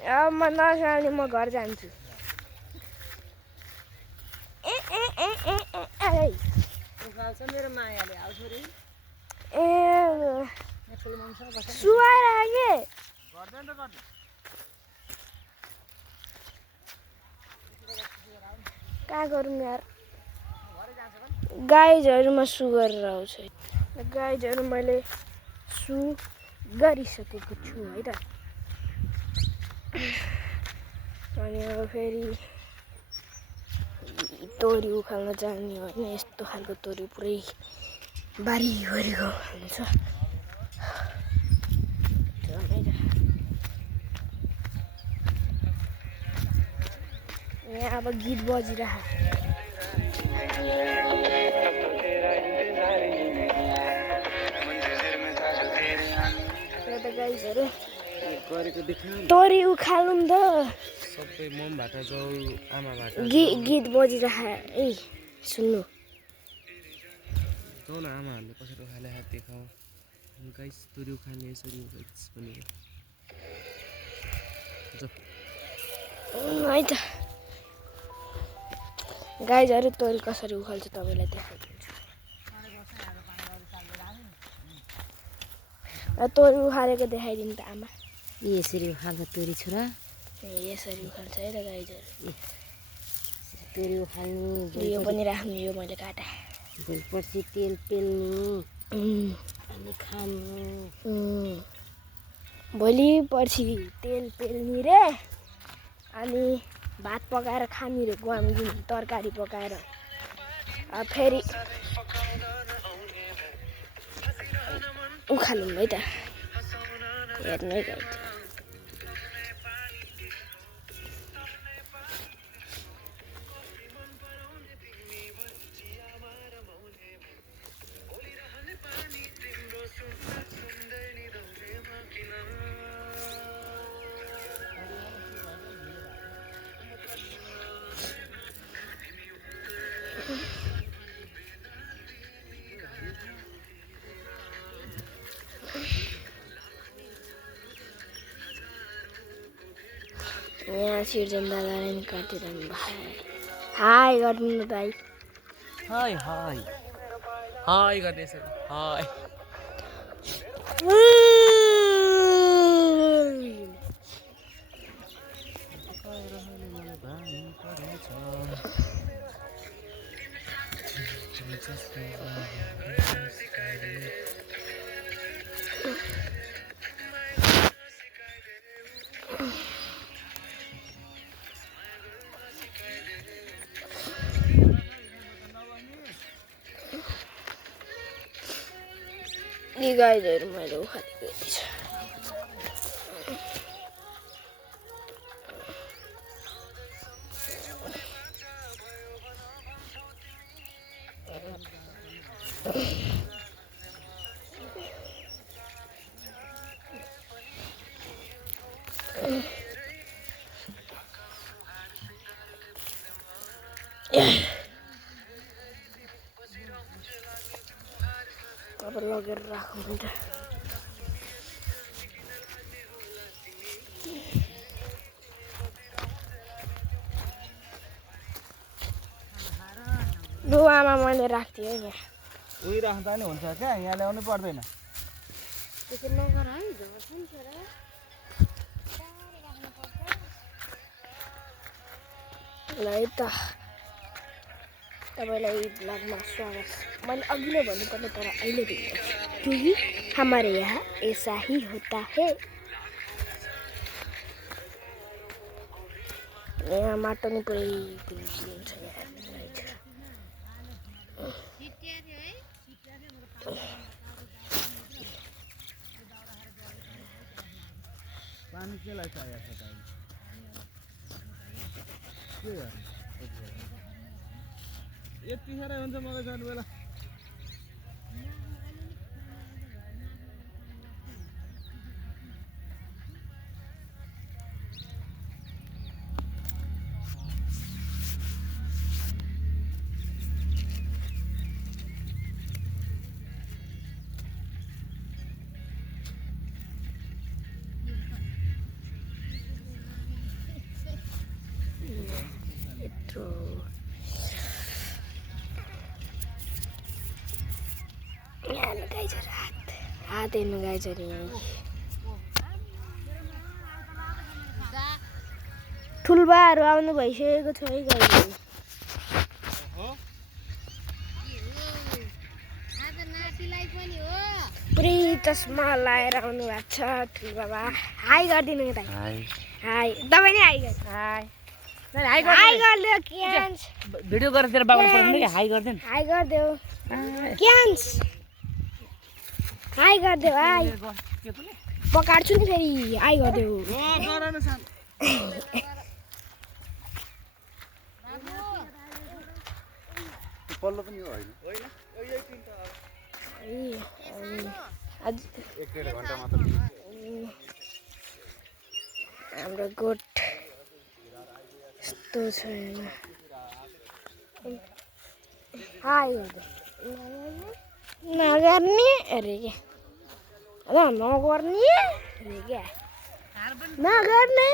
अब म नखाने म घर जान्छु मेरो मायाले आउँछ रे सुवाएर आगे गर्दैन त गर्दैन कहाँ गरौँ यार गाइजहरूमा सु गरेर आउँछ गाइजहरू मैले सु गरिसकेको छु है त अनि अब फेरि तोरी उखाल्न जाने होइन यस्तो खालको तोरी पुरै बारीभरिको हुन्छ यहाँ अब गीत बजिरहेको गाइजहरू तोरी उखालौँ त सबै ममबाट जौल आमाबाट गीत बजिरहेको है सुन्नु जाउँ न आमाहरूले कसरी उखाले हात देखाऊ गाइस तोरी उखाल्ने यसरी गाइस पनि है त गाइजहरू तोरी कसरी उखाल्छ तपाईँलाई देखाइदिन्छु तोरी उखालेको देखाइदिनु त आमा यसरी उखाल्छ तोरी छोरा यसरी उखाल्छ है त गाइजहरू तोरी उखाल्नु यो पनि राख्नु यो मैले काटेँ भोलिपर्सि तेल पेल्नु अनि खानु भोलि पर्सि तेल पेल्ने रे अनि भात पकाएर खाने रे गुवामगिन तरकारी पकाएर फेरि उखालौँ है त हेर्नु है गाइज यहाँ सिर्जन दादाले नि काटिरहनु भयो हाई गर्नु न दाइ हाई हाई हाई गर्ने यसरी हाई यी गाइजहरू मैले उखालेको यति छ अब लगेर राखौँ नि त लु आमा मैले राख्थेँ है यहाँ उही राख्दा नि हुन्छ क्या यहाँ ल्याउनु पर्दैन त्यसरी नगर है झर्छ नि छोरा ल है त तपाईँलाई ब्लगमा स्वागत मैले अघि नै भन्नुपर्ने तर अहिले भनिरहेको क्योंकि हमारे यहाँ ऐसा ही होता है यहाँ माटो नि पुरै हुन्छ यहाँ पानी केलाई चाहिएको छ के यतिखेर हुन्छ मलाई जानु बेला हात हेर्नु गाइजहरू यहाँ ठुल्बाहरू आउनु भइसकेको छ है गाइजहरू पुरै चस्मा लाएर आउनु भएको छ ठुल्बाबा हाई गरिदिनु यता हाई तपाईँ नि हाई गर्नु हाई गरिदियो क्यान्स भिडियो गरेर तेरो बाबा पठाउनु कि हाई गर्दैन हाई गरिदेऊ क्यान्स हाई गरिदेऊ हाई पकाड्छु नि फेरि हाई गरिदेऊ पल्लो पनि हो होइन एक डेढ घन्टा मात्र हाम्रो गोठ यस्तो छ हाई नगर्ने अरे क्या नगर्ने अरे क्या नगर्ने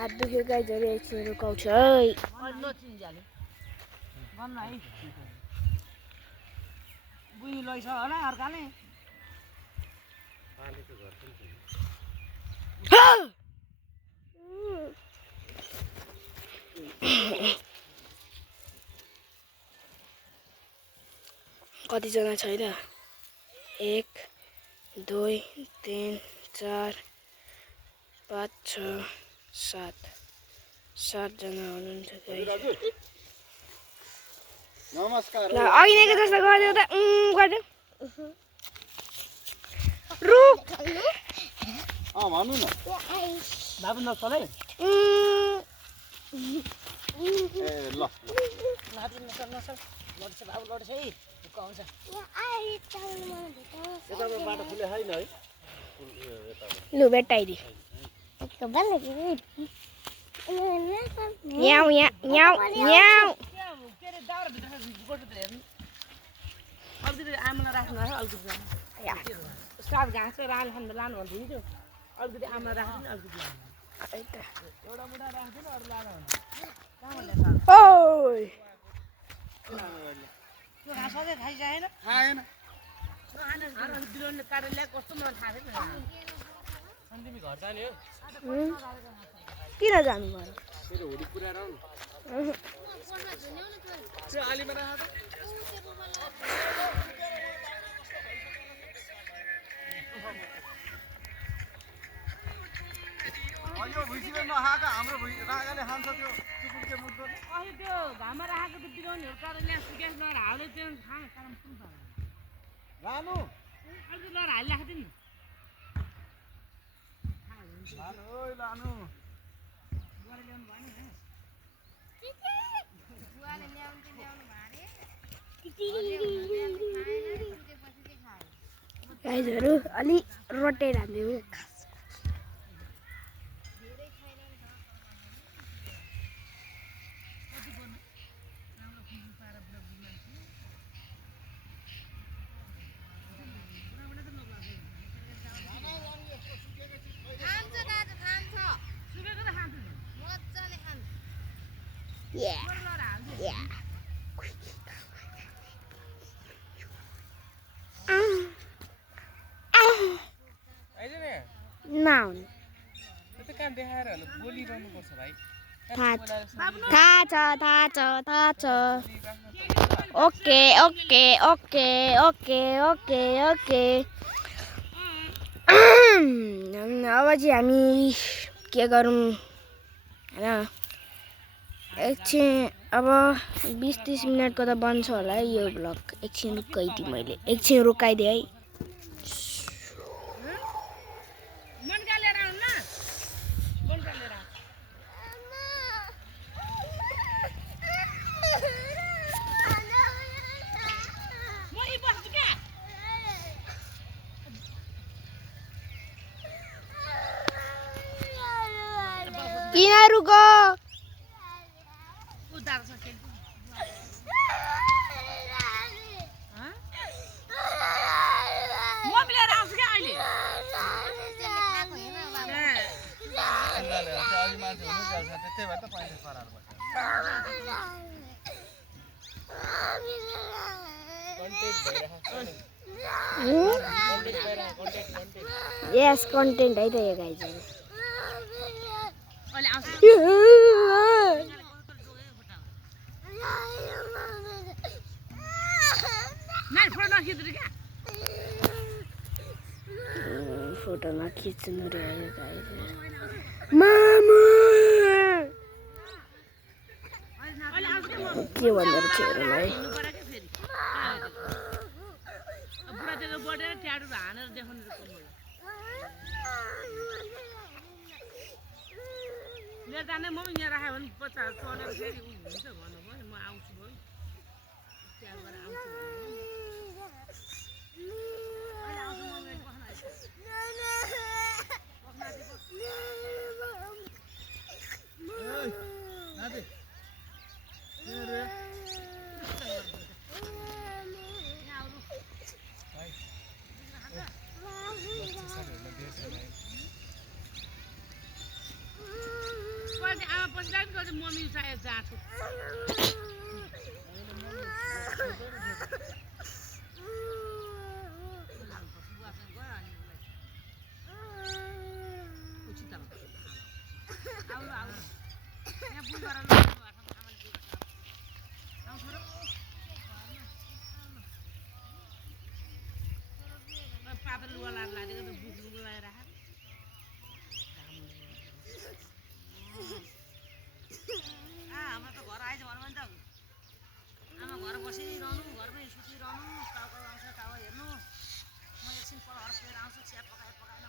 हात दुख्यो गाइजहरू एकछिन रुकाउँछ है बुझी लैछ होला अर्काले कतिजना छ त 1 2 3 4 5 6 7 7जना हुनुहुन्छ गाइस नमस्कार ल अघि नै जस्तो गरिदेऊ त गरिदेऊ रुक भन्नु न बाबु नचल है ए ल लड्छ बाबु लड्छ है आउँछ यताबाट बाटो खुले छैन है लु भेटाइदि याउ याउ याउ अलिकति आमला राख्नु है अलिकति सात घाँस लानु भन्थ्यो नि त्यो अलिकति आमला राख्नु नि अलिकति एउटा मुठा राख्छु अरू लानु भन्थ्यो ओइ त्यो घाँस अझै खाइसकेन खाएन बिराउने काटेर ल्याएको कस्तो मलाई थाहा छैन सन्तिमी घर जाने हो किन जानु पर्यो फेरि होली पुऱ्याएर आउनु त्यो आलीमा राख यो भुइँसिलो नखाएको हाम्रो रागाले खान्छ त्यो चुकुल्के मुद्दो अहिले त्यो घाममा राखेको त्यो बिराउनेहरू काटेर ल्याएको सुकेस लगाएर हाल्यो त्यो खान लानु अलिकति लगाएर हालिरहेको थियो नि लानु ओइ लानु गाइजहरू अलि रोटेर हाल्दिउँ नआउने थाहा छ okay okay okay okay okay okay अब चाहिँ हामी के गरौँ होइन एकछिन अब 20-30 मिनटको त बन्छ होला है यो ब्लग एकछिन रुकाइदिएँ मैले एकछिन रुकाइदिएँ है किन रुको त्यही भएर त पहिले करार बस्छ यस कन्टेन्ट है त यो गाइजहरु अहिले आउँछ नाइ फोटो नखिच्नु क्या फोटो नखिच्नु रे यो गाइजहरु मामा अहिले आउँछ के म के भन्दो रहेछ हेरौँलाई हिँड्नु पर्यो क्या फेरि बुढा त्यो बढेर ट्याडु हानेर देखाउनु पर्छ लिएर जाने म पनि यहाँ राखेँ भने पछि चलेर फेरि उ हुन्छ भन्नुभयो म आउँछु भयो त्यहाँ गएर आउँछु अहिले आउँछु मम्मी बस्न आइसक्यो नाति पछि आमा पछि लाग्यो पछि मम्मी सायद जाँछु पातलो लुगा लादिएको त बुक लुगा लगाएर राखेर हाम्रो त घर आएछ भनौँ भने त आमा घर बसिरहनु घरमै सुतिरहनु टाउको आउँछ टाउको हेर्नु म एकछिन पर हर्केर आउँछु चिया पकाएर पकाएन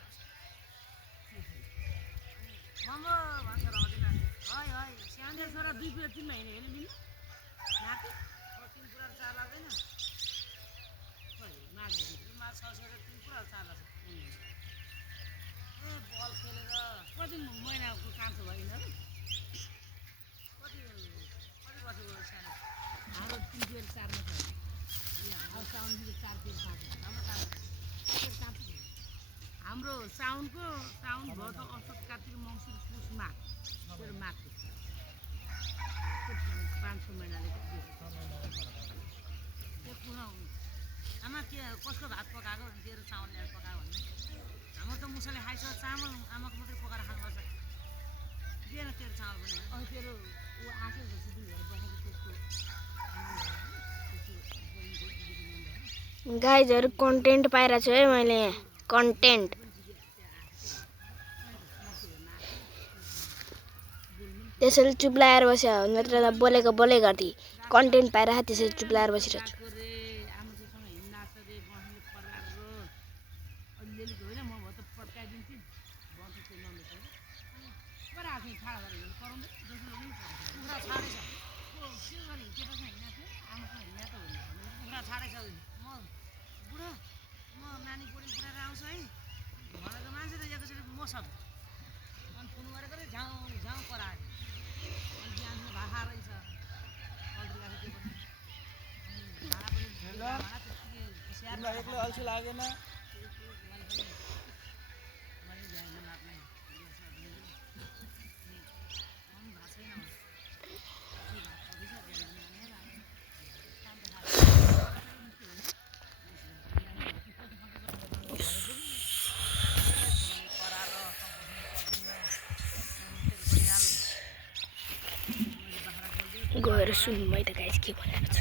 मोमो भन्छ रहँदैन है है सानो छोरा 2 पिरियड 3 महिना हेर्नु मिल्नु नाति अब 3 कुरा 4 लाग्दैन माघमा 600 र 3 कुरा 4 लाग्छ ए बल खेलेर कति महिनाको कान्छो भयो यिनीहरू कति वर्षको सानो हाम्रो 3 पिरियड 4 मा छ अब साउनको 4 पिरियड 5 हाम्रो साउनको साउन भयो त असोज कार्तिक मङ्सिर पुस माघ तेरो माघको 500 महिनाले त्यो पुरा आमा के कसको भात पकाएको भने तेरो चामल ल्याएर पकायो भने हाम्रो त मुसाले खाइछ चामल आमाको मात्रै पकाएर खानुपर्छ दिएन तेरो चामल पनि अनि तेरो ऊ आएको जस्तो दिनहरू बसेको त्यसको गाइजहरु कन्टेन्ट पाइरहेको छु है मैले यहाँ कन्टेन्ट त्यसैले चुप लाएर बस्यो नत्र त बोलेको बोले गर्थी कन्टेन्ट पाइरहेको त्यसैले चुप लाएर बसिरहेको छु आमासँग हिँड्नाछ रे बस्ने परार अलिअलि होइन म भयो त पड्काइदिन्छु बन्छ त्यो नमिल्छ पर आफ्नो छाडा गरेर हिँड्नु कराउँदै जसले पनि कुखुरा छाडेछ के गर्ने केटासँग हिँड्ना थियो आमासँग हिँड्ना त होइन कुखुरा छाडेछ म बुढो म नानी बुढी पुऱ्याएर आउँछु है भनेको मान्छे त एकैचोटि मसँग अनि फोन गरेको रे झाउँ झाउँ पराएर अनि बिहान भाषा रहेछ एक्लै अल्छी लागेन गएर सुन्नु है त गाइस के भनेको छ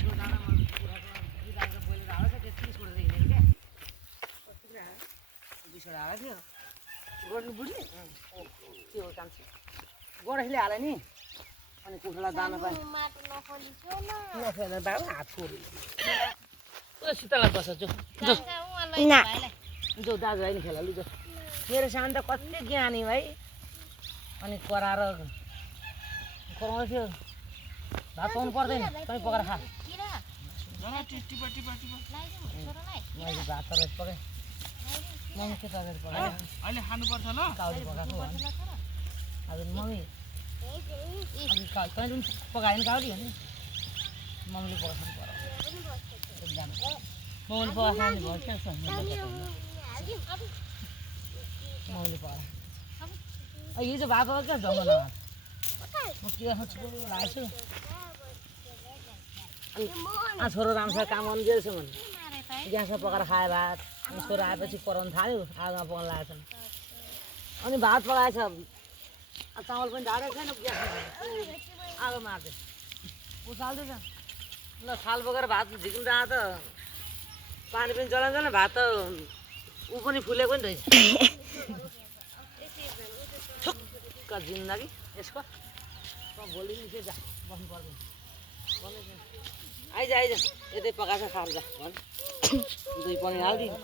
गर्नु बुझ्ने के हो काम चाहिँ गोरखले हाल्यो नि अनि कुखुरालाई दाना पाए बाबु हात छोड्यो शीतललाई बस जो जो दाजु होइन खेला लु जो मेरो सानो त कति ज्ञानी भाइ अनि कराएर कराउँदै थियो भात पाउनु पर्दैन कहीँ पकाएर खा मैले भात तर पकाएँ मम्मी के तरकारी पकायो अहिले खानुपर्छ ल काउली पकाएको हजुर मम्मी अघि तैँले पनि पकायो नि काउली भने मम्मीले पकाउनु पर्यो एकजना मम्मीले पकाएको खाने भयो क्या मम्मीले पकायो हिजो भएको क्या ढङ्ग नभएको छोरो राम्रोसँग काम गर्नु दिएछ भने ग्यासमा पकाएर खायो भात अनि छोरो आएपछि पकाउनु थाल्यो आगोमा पकाउनु लागेको छ अनि भात पकाएछ चामल पनि ढाडेको छैन ग्यासमा आगो मार्दै उचाल्दैछ ल थाल बोकेर भात झिक्नु आएको त पानी पनि जलाउँदैन भात त ऊ पनि फुलेको नि रहेछ ठुक्क जिन्दगी यसको भोलि निस्के जा बस्नु पर्दैन आइज आइज यतै पकाएको खाएर जा भन् दुई पनि हालिदिउँ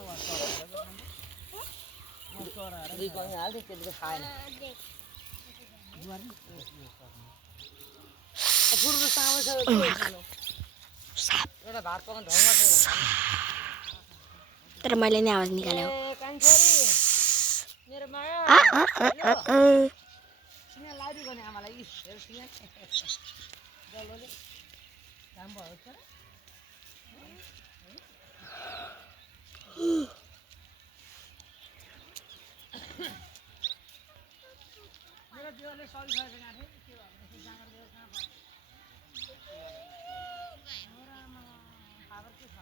दुई पनि हालिदिउँ त्यति त खाएन फुर्नु सामु छ एउटा भात पकाउनु ढङ्ग छ तर मैले नै आवाज निकाल्यो मेरो माया सिँगा लाइदियो भने आमालाई हेर सिँगा डल्लोले काम भयो छ मेरो देवले सरी सरी गाथे के भन्नु जाँगर देव कहाँ भयो मोरामा खबर के छ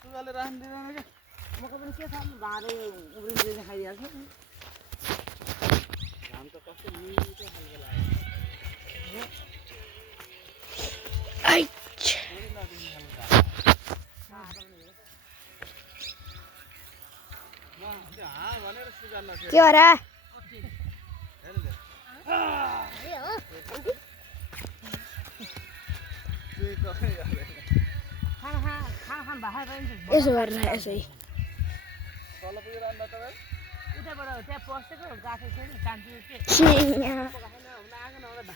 सुगाले राख्दिँदैन क्या मको पनि के छ भाँडो उब्रिँदै खाइदिइहाल्छ घाम त कस्तो मिठो खालको लाग्यो त्यो हाँ भनेर सुगा नथ्यो के हो र खाना भाइ रहन्छ यसो गरेर यसै तल पुगेर अन्त तपाईँ उताबाट त्यहाँ पसेको गाएको छैन कान्छु के यहाँ आगो नहुँदा